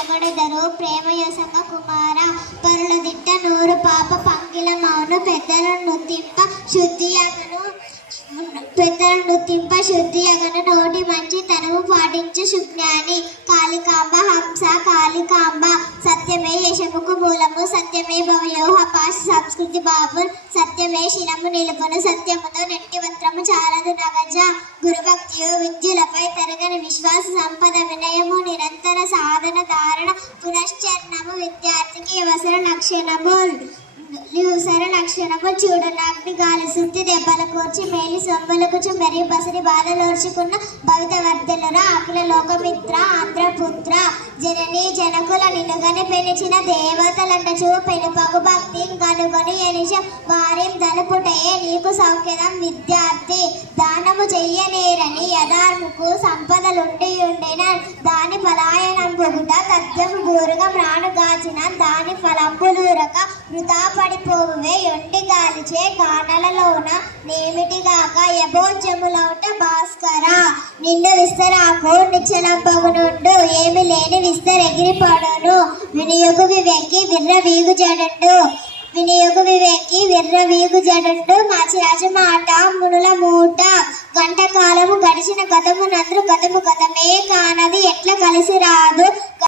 పొగడెదరు ప్రేమ యసంగ కుమార. పరుల దిట్ట నూరు పాప పంకిల మౌను పెద్దలను నుతింప శుద్ధి అగను నోటి మంచి తనము పాటించు సుజ్ఞాని. కాళికాంబ హంస కాళికాంబ సత్యమే యశముకు మూలము. సత్యమే భవయోహ పాశ సంస్కృతి బాబు. సత్యమే శిరము నిలుపును. సత్యముతో నెట్టి వస్త్రము చాలదు నగజ. గురుభక్తియు విద్యులపై తరగని విశ్వాస సంపద. వినయము నిరంతర సాధన ధారణ పునశ్చరణము. విద్యార్థికి అవసర లక్షణము చూడనాగ్ని గాలి సుత్తి దెబ్బల కూర్చి మేలి సొంబలకు మెరి బసరి బాధలోర్చుకున్న భవిత వర్ధలురా. అఖిల లోకమిత్ర ఆంధ్రపుత్ర జనని జనకుల నిలుగని పెనిచిన దేవతలంట చూపెను పగు భక్తి కనుగొని ఎనిష వారిం దనుపుటయే నీకు సౌఖ్యదం విద్యార్థి. దానము చెయ్యనేరని యథార్ముకు సంపదలుండి ఉండెన దాని ఫలాయనం పొగుట తథ్యము బూరుగా మ్రానుగాచిన దాని ఫలంబులూరక వృధా పడిపోవే. ఒంటి గాలిచే గానలలోన నేమిటిగాక యభోజములౌట భాస్కర. నిండు విస్తరాకు నిచ్చలంపగునుండు ఏమి లేని విస్తరెగిరిపడును. వినియోగు వివేకి విర్రవీగు జడుండు మాచిరాజు మాట మునుల మూట. గంట కాలము గడిచిన గతము నంద్రు గతమే కానది ఎట్ల కలిసి రాదు.